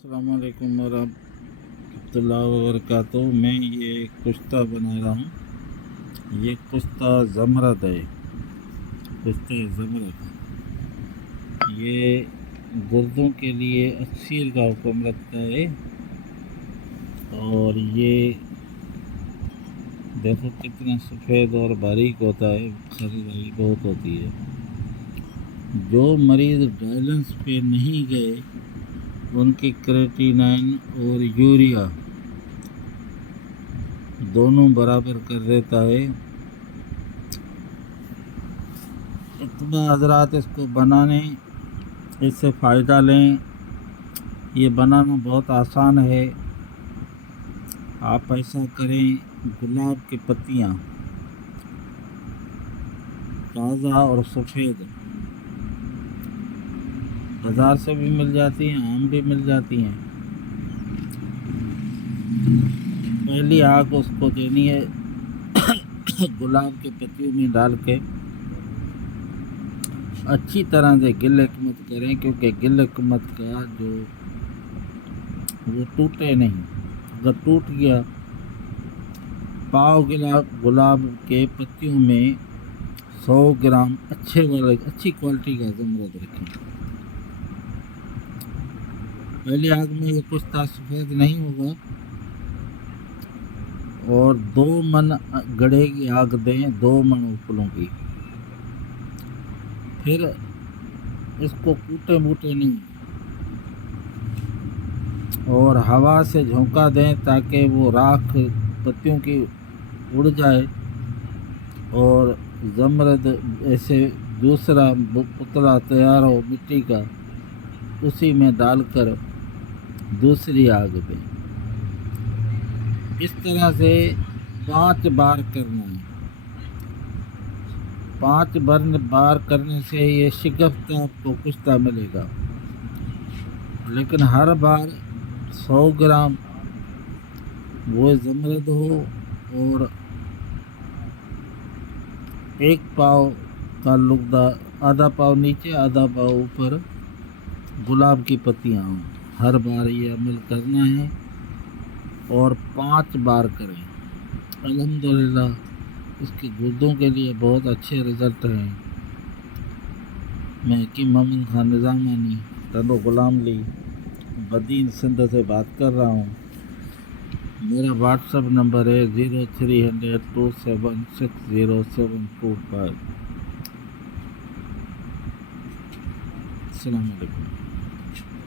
अस्सलाम वालेकुम वरहमतुल्लाहि वबरकातुहू। मैं ये कुश्ता बना रहा हूँ। ये कुश्ता ज़मरद है। कुश्ता ज़मरद ये गुर्दों के लिए अक्सीर का हुक्म रखता है। और ये देखो कितना सफ़ेद और बारीक होता है, खरीदारी बहुत होती है। जो मरीज़ डायलिसिस पे नहीं गए उनकी क्रेटिनाइन और यूरिया दोनों बराबर कर देता है। इतना हजरात इसको बनाने, इससे फ़ायदा लें। ये बनाना बहुत आसान है। आप ऐसा करें, गुलाब की पत्तियाँ ताज़ा और सफ़ेद बाज़ार से भी मिल जाती हैं, आम भी मिल जाती हैं। पहली आग उसको देनी है गुलाब के पत्तियों में डाल के अच्छी तरह से गिलक मत करें, क्योंकि गिलक मत का जो वो टूटे नहीं। अगर टूट गया, पाव गुलाब के पत्तियों में 100 ग्राम अच्छी क्वालिटी का ज़मरद रखें। पहली आग में ये कुश्ता सफ़ेद नहीं होगा। और 2 मन गड़े की आग दें, 2 मन उपलों की। फिर इसको कूटे बूटे नहीं और हवा से झोंका दें ताकि वो राख पत्तियों की उड़ जाए। और ज़मरद ऐसे दूसरा पुतला तैयार हो मिट्टी का, उसी में डालकर दूसरी आग पे इस तरह से 5 बार करना है। 5 बार करने से ये शिकस्त आपको कुश्ता मिलेगा। लेकिन हर बार 100 ग्राम वो ज़मरद हो और 1 पाव का लुगदा, आधा पाव नीचे आधा पाव ऊपर गुलाब की पत्तियाँ हों। हर बार ये अमल करना है और 5 बार करें। अल्हम्दुलिल्लाह इसके गुर्दों के लिए बहुत अच्छे रिज़ल्ट हैं। मैं हकीम मोहम्मद खान निज़ामानी तनो गुलाम ली बदीन सिंध से बात कर रहा हूँ। मेरा व्हाट्सएप नंबर है 0300 2760725। अस्सलाम वालेकुम।